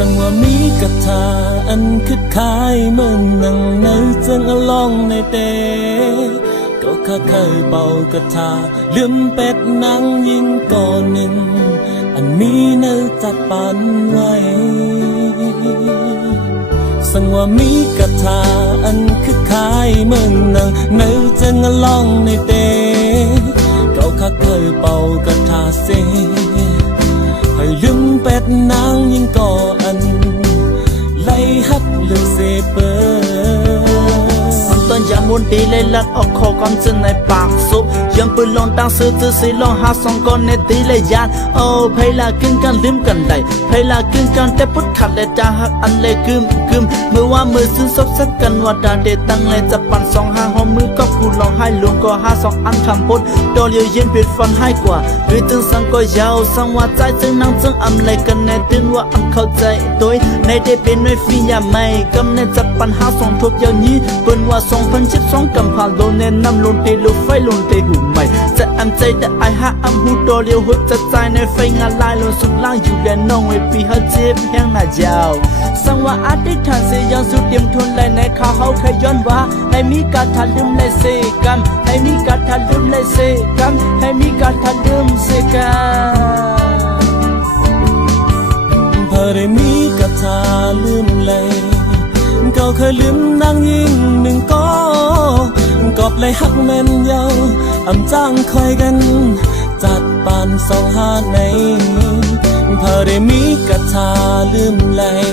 สังว่ามีกระทาอันคึกคายเมื่อนั่งในเจิงอลองในเตก็ข้าเคยเป่ากระทาลืมเป็ดนางยิงก่อนหนึ่งอันมีเนื้อจัดปันไว้สังว่ามีกระทาอันคึกคายเมื่อนั่งในเจิงอลองในเตก็ข้าเคยเป่ากระทาเสให้ลืมเป็ดนางยิงก่ออันไล่ฮักเลือเสเปอต้นยามุนตีเลยลัดออกคอความจนในปากซุปยังปืนลงตั้งซื้อตื้อสีลงหาสองก้อนในตีเลยยานโอ้ไพลากินกันลืมกันได้ไพลากินกันแต่พุทธขัดเลยจะหักอันเลยกึมเมื่อว่ามือซึ้งซบซัดกันว่าดาเดตั้งเลยจะปั่น2-5หัวมือก็กูลองให้หลวงก็52อันคำพูดโดนเลี้ยวเย็นปิดฟันให้กว่าหรือตึงสังก็ยาวสังว่าใจจึงนั่งจึงอำเลยกันในตื่นว่าอำเข้าใจโดยในได้เป็นน้อยฟียาไม่กำในจะปั่น52ทุบยาวนี้เปิ้นว่า2012กำผ่านโดนแนะนำลงตีลูกไฟลงตีหุ่มใหม่จะอำใจแต่ไอฮะอำหูโดเลียวหัวจะใจในไฟงานลายลงสุดล่างอยู่แดนน้องไว้ปีเขาเจ็บแห้งหน้ายาวสังว่าอธิษฐานเสียยังสุดเตรียมทุนเลยในข้าเขาเคยย้อนว่าให้มีการทันลืมเลยเสกันให้มีการทันลืมเลยเสกันให้มีการทันลืมเสกันพอได้มีกระทาลืมเลยก็เคยลืมนางยิงหนึ่งกอบเลยหักแม่นยาวอำจ้างคอยกันจัดปาน2-5ในพอได้มีกระทาลืมเลย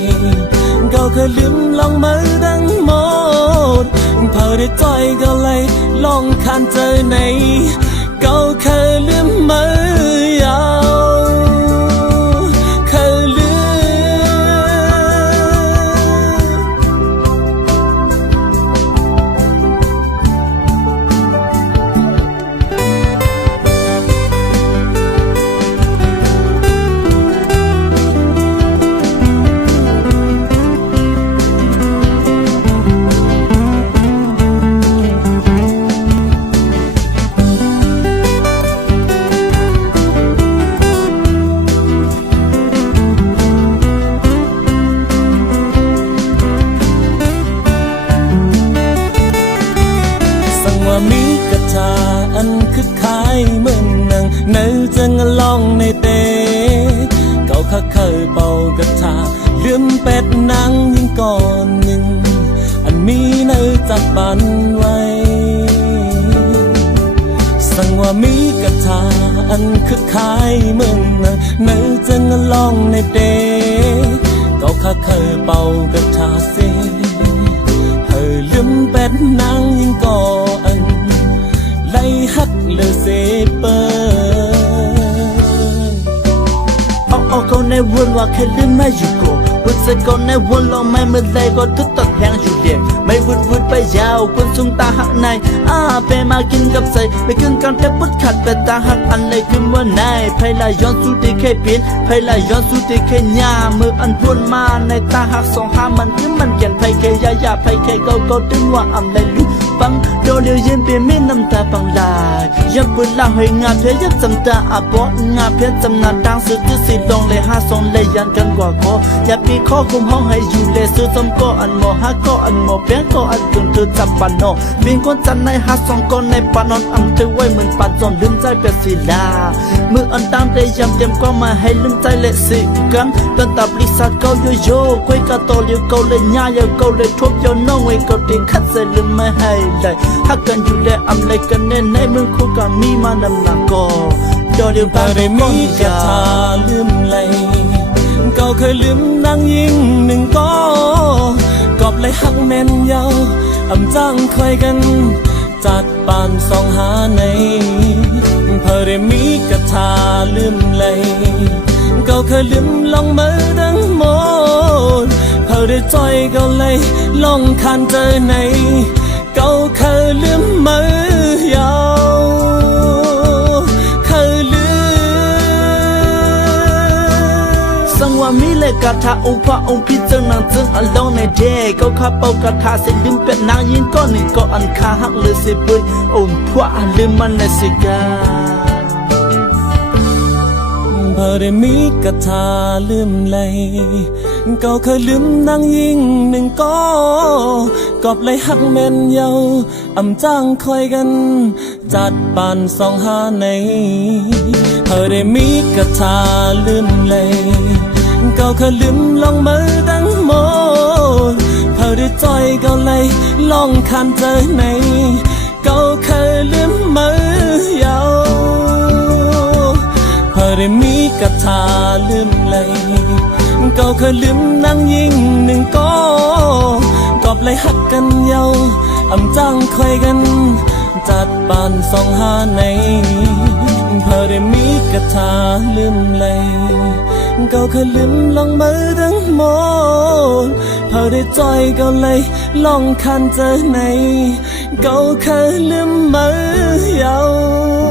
ก็เคยลืมลองมือดังหมดพอได้จ่อยก็เลยลองคานเจอในก็เคยลืมมือยาวมีกระทาอันคึกคายเมื่อนั่งในเจิงลองในเตเขาข้าเคยเป่ากระทาลืมเป็ดนางยิงก่อนหนึ่งอันมีเนื้อจับปันไว้สั่งว่ามีกระทาอันคึกคายเมื่อนั่งในเจิงลองในเตเขาข้าเคยเป่ากระทาเสให้ลืมเป็ดนางยิงก่อนไล่ฮักเลอเซเปอเอาเขาในวนว่าแค่ลืมไม่อยู่กูวุ้นเสกในวนลองไม่เมื่อไรก็ทุกตัดแหงอยู่เดียไม่วุดไปยาวคนสูงตาหักในไปมากินกับใส่ไปกึ่งกันแต่พุทธขัดไปตาหักอันเลยคือว่านายไพลาย้อนสู้ที่แค่เปลี่ยนไพลาย้อนสู้ที่แค่หญ้ามืออันพ่นมาในตาหัก2-5มันคือมันเขียนไพแค่ยาไพแค่ก็ตึงว่าอำเลยลุฟังโดเลียวเย็นเปลี่ยนไม่น้ำตาปังลายยับปืนล่าให้งานเพยยับจำตาอาบงานเพชรจำนาดังสุดที่สีดองเลย52เลยยันกันกว่าคออย่าปีข้อคุมห้องให้อยู่เลยซื้อต้มก็อันหมอฮักก็อันหมอเปี้ยก็อันจนเธอจับปันนอเป็นคนจันใน52ก้อนในปานนอำเธอไว้เหมือนปันจนลืมใจเป็นศิลามืออันตามได้ยำเต็มก็มาให้ลืมใจเลยสิกันตันตับลิซ่าก็โยคุยกับโตเลียวก็เลยง่ายก็เลยทุบยน้องไว้ก็ติดคัดใส่ลืมไม่ให้เลยฮักกันอยู่แล้วอำเลยกันแน่ในมือคู่กับมีมานำหนักก็โดนเดียวกันได้มีกระทาลืมเลยก็เคยลืมนางยิงหนึ่งกอบเลยหักแม่นยาวอำจ้างคอยกันจัดปาน2-5ในพอได้มีกระทาลืมเลยก็เคยลืมลองมือดังหมดพอได้จ่อยก็เลยลองคานเจอในก็เคยลืมมือยาวเคยลืมสังว่ามีเลยก กาถาองค์พระองค์พี่เจ้านางจึงอลองในเดก็ข้าเป่ากาถาเสลืมเป็ดนางยิงก็หนึ่งก็อันคาหักเลยสิปุยองค์พระลืมมันในสิกาพอได้มีกระทาลืมไหลก็เคยลืมนางยิงหนึ่งก็กอบเลยหักแม่นเยาอำจ้างคอยกันจัดปานสองหาในพอได้มีกระทาลืมไหลก็เคยลืมลองมือตั้งโมพอได้จอยก็เลยลองคันเจอในก็เคยลืมมือยาวพอได้มีกระทาลืมไหลก็เคยลืมนางยิงหนึ่งก็กอบเลยหักกันเยาอำจ้างคอยกันจัดปานสองหาในพอได้มีกระทาลืมไหลก็เคยลืมลองมือทั้งหมดพอได้จอยก็เลยลองคันเจอในก็เคยลืมมือยาว